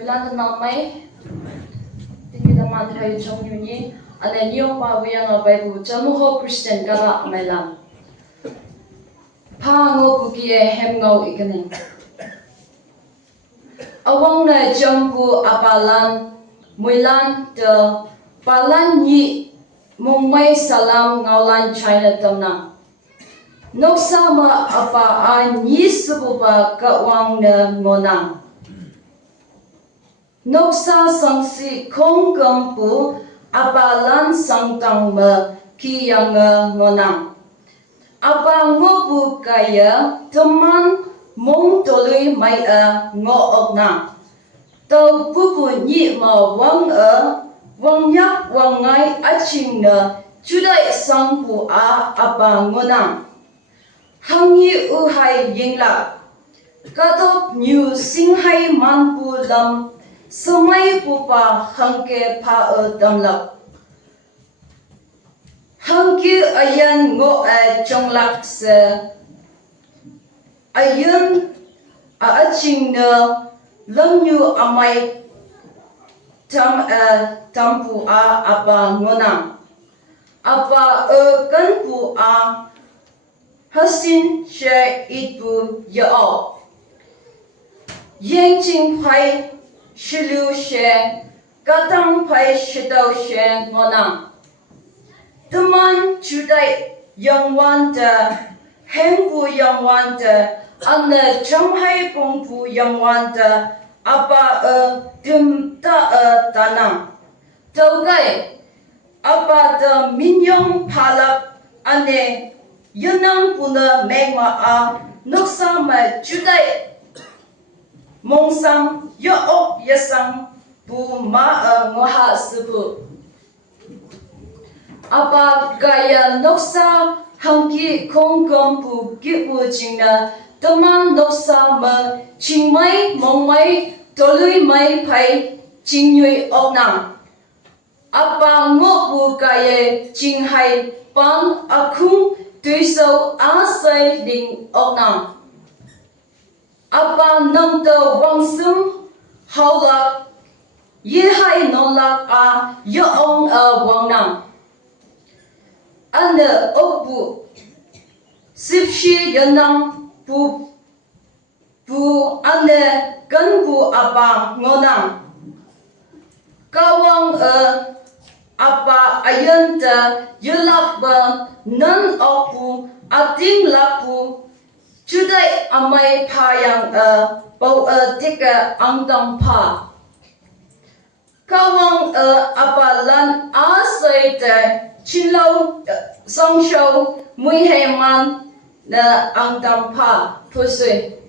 Wala na may tingin naman tayo trong yun ane niyo pa wiya nga Bible jamu ho Christian kara amailan pa ngo bukie hem ngau ikane awang na jambu apalan muilan de palan yi mumbai salam ngaulan China tamna noksa ma apa a ni sububa kawang na ngonang noksa sangsi kong kampu apalan sangtang me kiyang ngonang apa ngobu kaya teman mong tolui mai ngo na tau pupu ni ma wang yak wang ngai aching na judai sangpu apa ngonang hangi uhai yingla katop new singhai manpu lam samai pupa hangke pa damlak hangki ayan ngo chonglak se ayan aching na langyu amai tampu apa ngonang apa kanpu hasin she itpu yao yang ching pai shilu she katang pai shidao she ngonang teman judai yang wanda hengpu yang wanda anna chamhai pongpu yang wanda apa dimta tanang taugai apa de minyong palap ane yunang puna megma noksa ma judai mongsang yo yasang bu ma ngoha sebu apa gaya noksa hangki kongkong bu gibu jingna teman noksa ma chingmai mongmai tolui mai pai jingyui oknang apa ngobu gaya jinghai pan akung tuiso asai ling oknang apa namto wangsum haulak yehai nolak yoong wangnang ane okbu sipshi yanang bu ane ganbu apa ngonang kawang apa ayanta yulak ba nan okbu ating lakbu judai amai payang bau tika angdang pa kawang apalan asai te chinlau songshou muiheman na angdang pa pusui